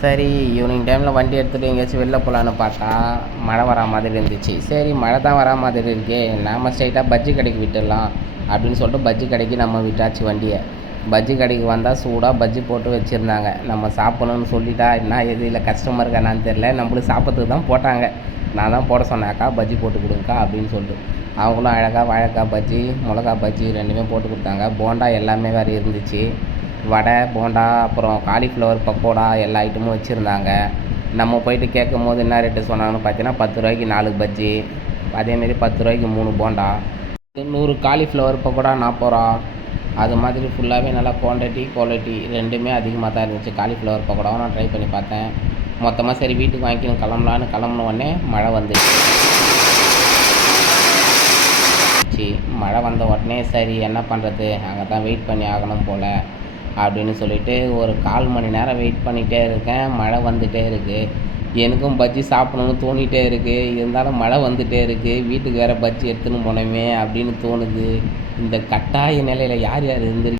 சரி, ஈவினிங் டைமில் வண்டி எடுத்துகிட்டு எங்கேயாச்சும் வெளில போகலான்னு பார்த்தா மழை வரா மாதிரி இருந்துச்சு. சரி, மழை தான் வரா மாதிரி இருக்கே, நாம் ஸ்ட்ரைட்டாக பஜ்ஜி கடைக்கு விட்டுடலாம் அப்படின்னு சொல்லிட்டு பஜ்ஜி கடைக்கு நம்ம விட்டாச்சு வண்டியை. பஜ்ஜி கடைக்கு வந்தால் சூடாக பஜ்ஜி போட்டு வச்சுருந்தாங்க. நம்ம சாப்பிட்ணுன்னு சொல்லிட்டா என்ன எது இல்லை கஸ்டமருக்கு என்னான்னு தெரில, நம்மளுக்கு சாப்பிட்றதுக்கு தான் போட்டாங்க. நான் தான் போட சொன்னேன்க்கா பஜ்ஜி போட்டு கொடுங்கக்கா அப்படின்னு சொல்லிட்டு. அவங்களும் அழகாக வாழைக்காய் பஜ்ஜி, மிளகா பஜ்ஜி ரெண்டுமே போட்டு கொடுத்தாங்க. போண்டா எல்லாமே வேறு இருந்துச்சு. வடை, போண்டா, அப்புறம் காலிஃப்ளவர் பக்கோடா எல்லா ஐட்டமும் வச்சுருந்தாங்க. நம்ம போயிட்டு கேட்கும்போது என்ன ரேட்டு சொன்னாங்கன்னு பார்த்தீங்கன்னா 10 ரூபாய்க்கு 4 பஜ்ஜி, அதேமாரி 10 ரூபாய்க்கு 3 போண்டா, 100 காலிஃப்ளவர் பக்கோடா 40 ரூபா. அது மாதிரி ஃபுல்லாகவே நல்லா குவாலிட்டி ரெண்டுமே அதிகமாக தான் இருந்துச்சு. காலிஃப்ளவர் பக்கோடாவும் நான் ட்ரை பண்ணி பார்த்தேன். மொத்தமாக சரி வீட்டுக்கு வாங்கிக்கணும் கிளம்பலான்னு கிளம்புன உடனே மழை வந்துச்சு. மழை வந்த உடனே சரி என்ன பண்ணுறது, அங்கே தான் வெயிட் பண்ணி ஆகணும் போல் அப்படின்னு சொல்லிட்டு ஒரு 1/4 மணி நேரம் வெயிட் பண்ணிகிட்டே இருக்கேன். மழை வந்துகிட்டே இருக்குது. எனக்கும் பஜ்ஜி சாப்பிடணுன்னு தோணிகிட்டே இருக்குது. இருந்தாலும் மழை வந்துகிட்டே இருக்குது. வீட்டுக்கு வேறு பஜ்ஜி எடுத்துன்னு போனோமே அப்படின்னு தோணுது. இந்த கட்டாய நிலையில் யார் யார் இருந்திருக்கு